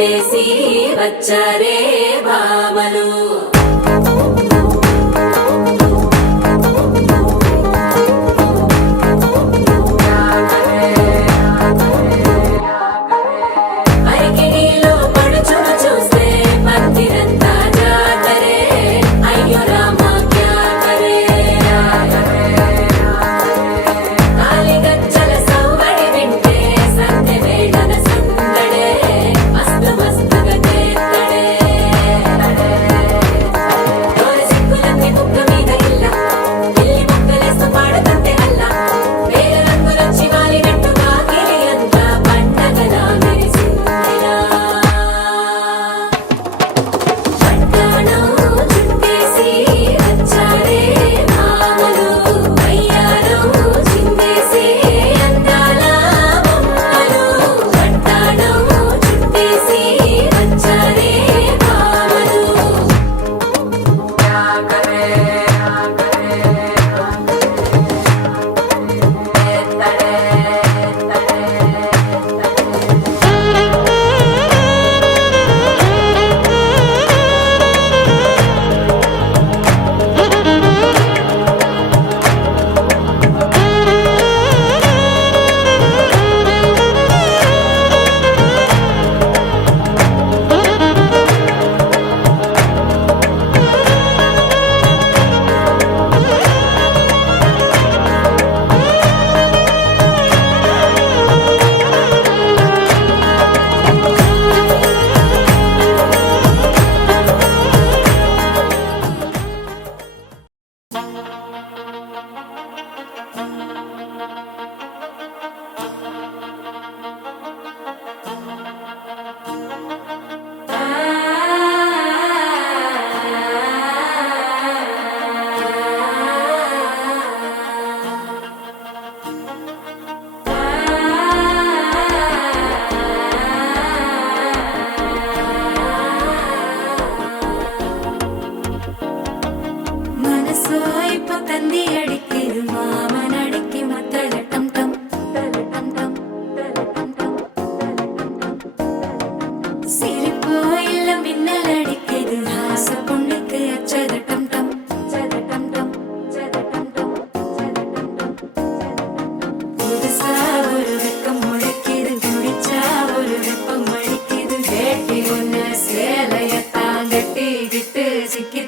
చుట్టేసి వచ్చారే భామలు.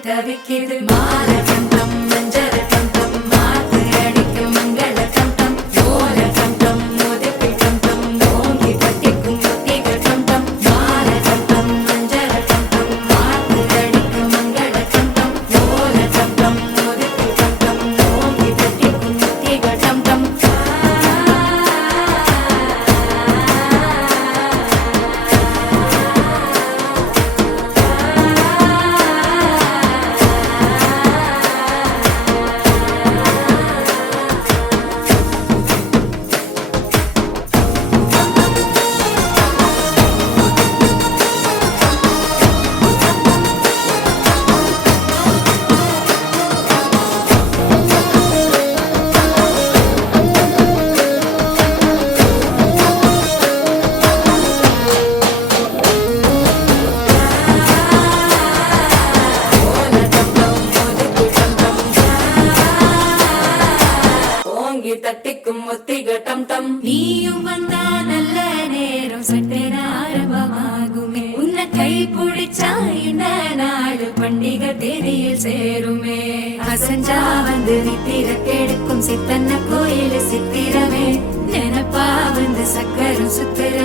தவிக்கிது மால கண்டம் மஞ்சள் கண்டம் மாத்து அடிக்கும் மங்கள கண்டம் ஓல கண்டம் முதுகு கண்டம் ஓங்கி பட்டிக்கும் முத்திக கண்டம் மால கண்டம் மஞ்சள் கண்டம் மாத்து அடிக்கும் மங்கள கண்டம் ஓல கண்டம் முதுகு கண்டம் ஓங்கி பட்டிக்கும் முத்திக கண்டம் தட்டிக்கும் முத்திக டம் டம் நீயும் வந்தா நல்ல நேரம் சட்டென ஆரம்பமாகுமே உன்னை கை பிடிச்சா இந்த நாடு பண்டிகை தேதியில் சேருமே அசஞ்சா வந்து நித்திர கெடுக்கும் சித்தன்ன கோயில் சித்திரமே நினைப்பா வந்து சக்கரம் சுத்திர